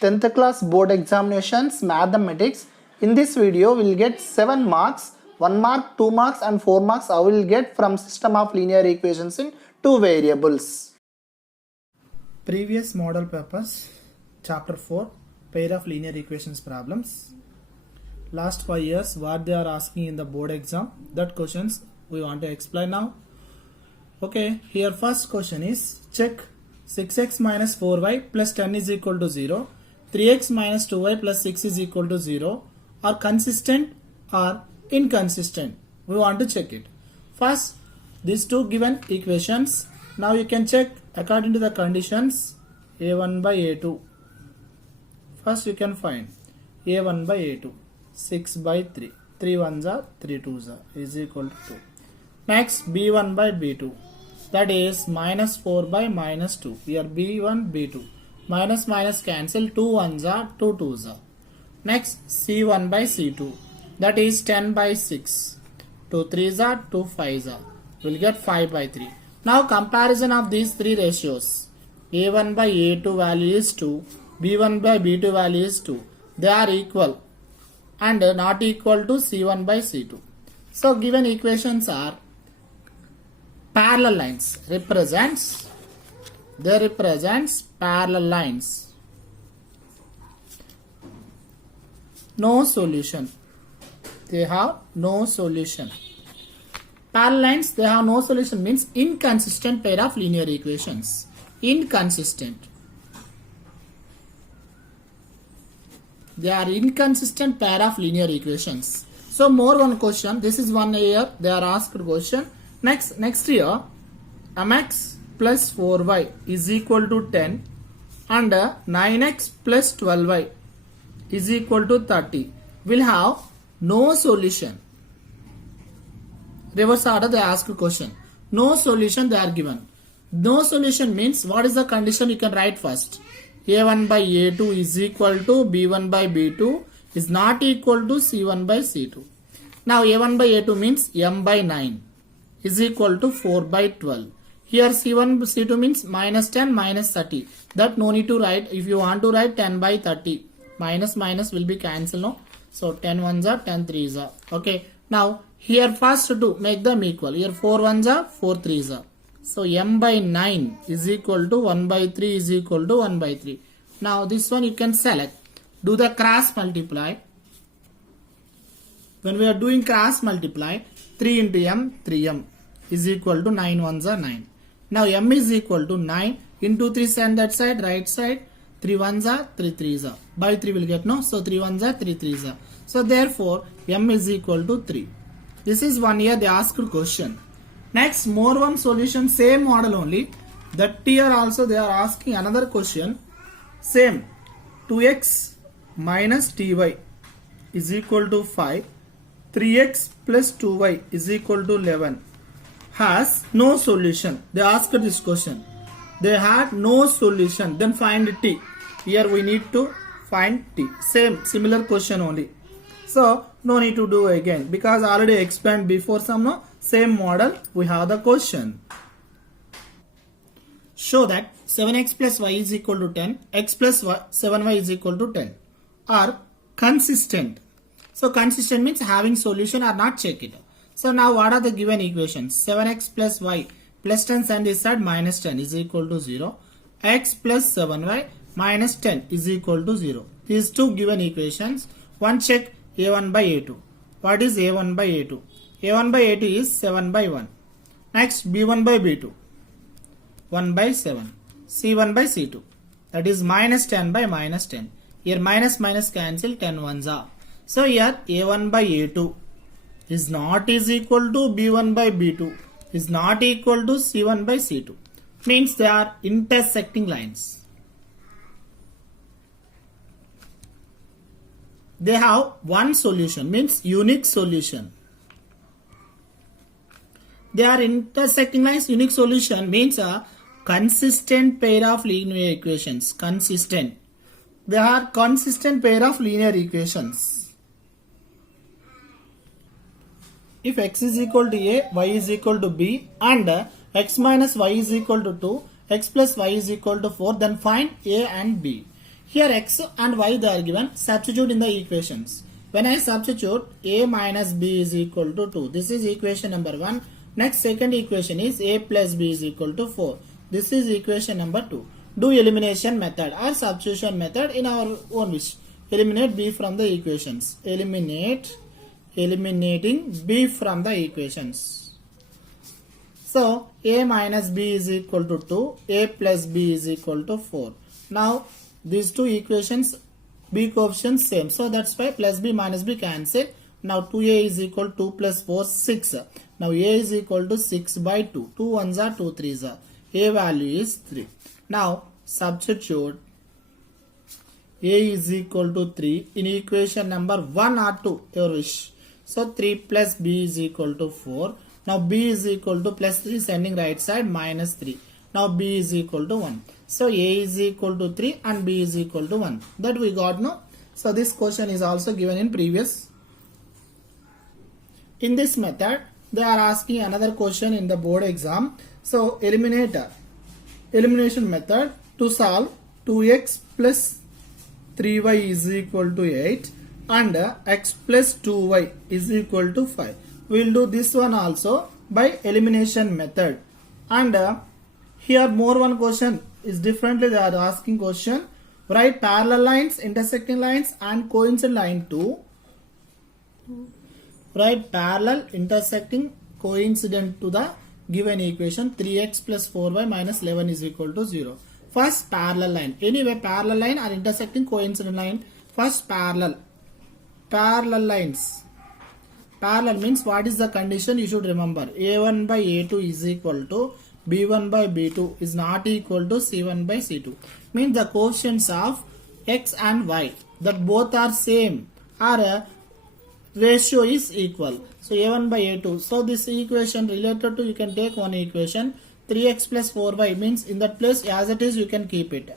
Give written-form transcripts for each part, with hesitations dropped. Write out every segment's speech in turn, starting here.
10th class board examinations mathematics. In this video we will get 7 marks, 1 mark, 2 marks and 4 marks I will get from system of linear equations in 2 variables. Previous model papers, chapter 4, pair of linear equations problems. Last 5 years what they are asking in the board exam, that questions we want to explain now. Okay, here first question is, check 6x minus 4y plus 10 is equal to 0, 3x minus 2y plus 6 is equal to 0 are consistent or inconsistent. We want to check it. First, these two given equations, now you can check according to the conditions a1 by a2. First you can find a1 by a2, 6 by 3, 3 1s are 3 2s are is equal to 2. Next b1 by b2, that is minus 4 by minus 2. Here b1 b2, minus minus cancel, 2 1s are 2 2s are. Next c1 by c2, that is 10 by 6, 2 3s are 2 5s are, will get 5 by 3. Now comparison of these three ratios, a1 by a2 value is 2, b1 by b2 value is 2. They are equal and not equal to c1 by c2. So given equations are parallel lines, represents parallel lines. No solution. They have no solution. Parallel lines, they have no solution means inconsistent pair of linear equations. Inconsistent. They are inconsistent pair of linear equations. So more one question. This is one year they are asked question. Next year, mx plus 4y is equal to 10 and 9x plus 12y is equal to 30 will have no solution. Reverse order they ask a question. No solution they are given. No solution means what is the condition you can write first. a1 by a2 is equal to b1 by b2 is not equal to c1 by c2. Now a1 by a2 means m by 9 is equal to 4 by 12. Here c1 by c2 means minus 10 minus 30. That no need to write. If you want to write 10 by 30, minus minus will be cancelled. No? So 10 1s are 10 3s are. Okay. Now here first to make them equal. Here 4 1s are 4 3s are. So m by 9 is equal to 1 by 3 is equal to 1 by 3. Now this one you can select. Do the cross multiply. When we are doing cross multiply, 3 into m, 3m is equal to 9 1s are 9. Now m is equal to 9 into 3 send that side, right side, 3 1s are 3 3s are. By 3 will get no, so 3 1s are 3 3s are. So therefore m is equal to 3. This is one year they asked question. Next more one solution, same model only. That year also they are asking another question. Same 2x minus ty is equal to 5. 3x plus 2y is equal to 11 has no solution. They asked this question. They had no solution. Then find t. Here we need to find t. Similar question only. So no need to do again because already explained before some no same model we have the question. Show that 7x plus y is equal to 10, x plus 7y is equal to 10 are consistent. So consistent means having solution or not, check it. So now what are the given equations? 7x plus y plus 10 send this side minus 10 is equal to 0. X plus 7y minus 10 is equal to 0. These two given equations. One check a1 by a2. What is a1 by a2? a1 by a2 is 7 by 1. Next b1 by b2, 1 by 7. c1 by c2, that is minus 10 by minus 10. Here minus minus cancel, 10 1s are. So here a1 by a2 is not is equal to b1 by b2 is not equal to c1 by c2. Means they are intersecting lines. They have one solution means unique solution. They are intersecting lines, unique solution means a consistent pair of linear equations. Consistent. They are consistent pair of linear equations. If x is equal to a, y is equal to b and x minus y is equal to 2, x plus y is equal to 4, then find a and b. Here x and y they are given. Substitute in the equations. When I substitute a minus b is equal to 2. This is equation number 1. Next second equation is a plus b is equal to 4. This is equation number 2. Do elimination method or substitution method in our own wish. Eliminate b from the equations. Eliminating b from the equations. So a minus b is equal to 2. A plus b is equal to 4. Now these two equations b coefficients same. So that's why plus b minus b cancel. Now 2a is equal to 2 plus 4 6. Now a is equal to 6 by 2. 2 ones are 2 threes are. A value is 3. Now substitute a is equal to 3 in equation number 1 or 2, your wish. So 3 plus b is equal to 4. Now b is equal to plus 3 sending right side minus 3. Now b is equal to 1. So a is equal to 3 and b is equal to 1. That we got, no? So this question is also given in previous. In this method, they are asking another question in the board exam. So elimination method to solve 2x plus 3y is equal to 8 and x plus 2y is equal to 5. We will do this one also by elimination method. And here more one question is differently. They are asking question. Write parallel lines, intersecting lines and coincident line to. Write parallel, intersecting, coincident to the given equation 3x plus 4y minus 11 is equal to 0. First parallel line. Anyway, parallel line or intersecting coincident line. First parallel. Parallel lines. Parallel means what is the condition you should remember. A1 by A2 is equal to B1 by B2 is not equal to C1 by C2. Means the coefficients of x and y that both are same or ratio is equal. So A1 by A2. So this equation related to, you can take one equation 3x plus 4y means in that place as it is you can keep it.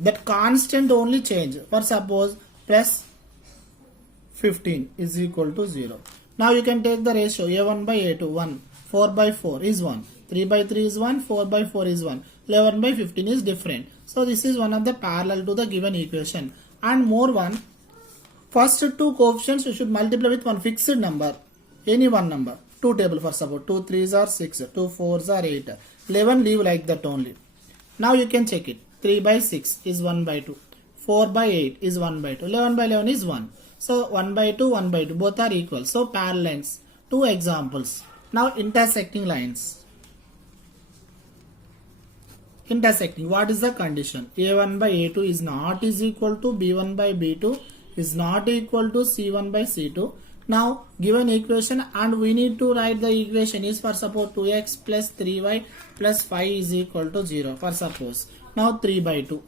That constant only change. For suppose plus 15 is equal to 0. Now you can take the ratio A1 by A2 1. 4 by 4 is 1. 3 by 3 is 1. 4 by 4 is 1. 11 by 15 is different. So this is one of the parallel to the given equation. And more one. First two coefficients you should multiply with one fixed number. Any one number. 2 table for suppose. 2 3s are 6. 2 4s are 8. 11 leave like that only. Now you can check it. 3 by 6 is 1 by 2. 4 by 8 is 1 by 2. 11 by 11 is 1. So 1 by 2, 1 by 2 both are equal. So parallel lines. Two examples. Now intersecting lines. Intersecting. What is the condition? A1 by A2 is not is equal to B1 by B2 is not equal to C1 by C2. Now given equation and we need to write the equation is for suppose 2x plus 3y plus 5 is equal to 0 for suppose. Now 3 by 2,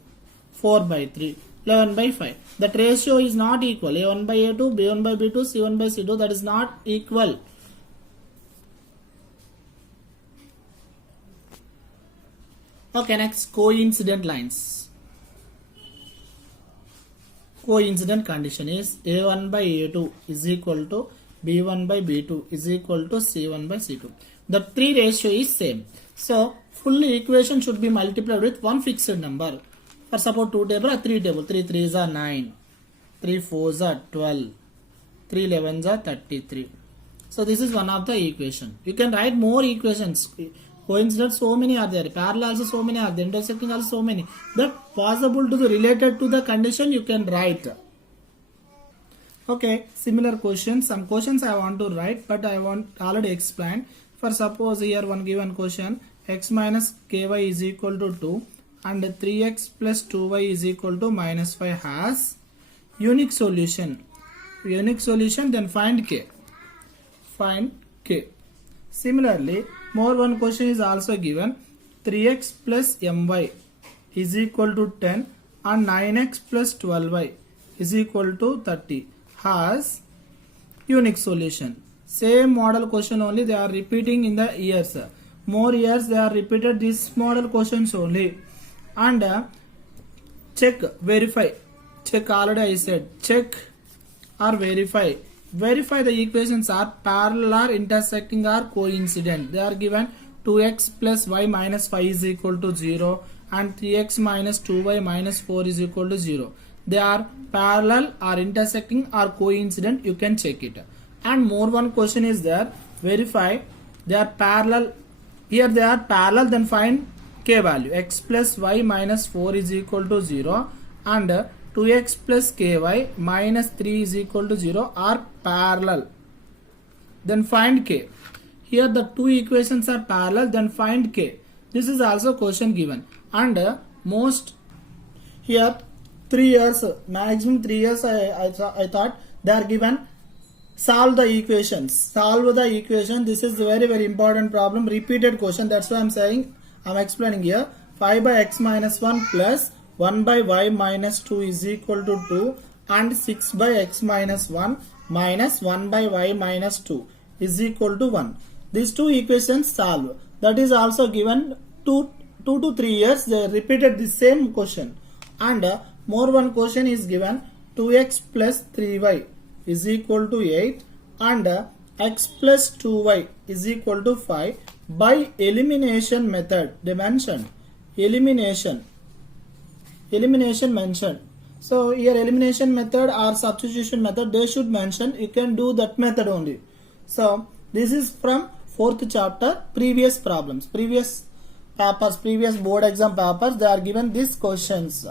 4 by 3, 11 by 5. That ratio is not equal. A1 by A2, B1 by B2, C1 by C2 that is not equal. Okay, next coincident lines. Coincident condition is A1 by A2 is equal to B1 by B2 is equal to C1 by C2. The three ratio is same. So full equation should be multiplied with one fixed number. For suppose 2 table or 3 table. 3 3s are 9. 3 4s are 12. 3 11s are 33. So this is one of the equation. You can write more equations. Coincident so many are there. Parallel also so many are there. Intersecting also so many. That possible to the related to the condition you can write. Okay, similar questions. Some questions I want to write, but I want already explained. For suppose here one given question, x minus ky is equal to 2 and 3x plus 2y is equal to minus 5 has unique solution. Unique solution, then find k. Find k. Similarly, more one question is also given. 3x plus my is equal to 10 and 9x plus 12y is equal to 30 has unique solution. Same model question only they are repeating in the years. More years they are repeated this model questions only. And check, verify. Check already I said. Check or verify. Verify the equations are parallel or intersecting or coincident. They are given 2x plus y minus 5 is equal to 0 and 3x minus 2y minus 4 is equal to 0. They are parallel or intersecting or coincident, you can check it. And more one question is there, verify they are parallel. Here they are parallel, then find k value. X plus y minus 4 is equal to 0 and 2x plus ky minus 3 is equal to 0 are parallel. Then find k. Here the two equations are parallel, then find k. This is also question given. And most here 3 years, maximum 3 years I thought they are given. Solve the equations. Solve the equation. This is a very important problem. Repeated question. That's why I'm saying, I'm explaining here. 5 by x minus 1 plus 1 by y minus 2 is equal to 2 and 6 by x minus 1 minus 1 by y minus 2 is equal to 1. These two equations solve. That is also given 2 to 3 years. They repeated the same question. And more one question is given. 2x plus 3y is equal to 8 and x plus 2y is equal to 5 by elimination method. They mentioned elimination mentioned. So here elimination method or substitution method they should mention. You can do that method only. So this is from 4th chapter, previous problems, previous papers, previous board exam papers. They are given these questions.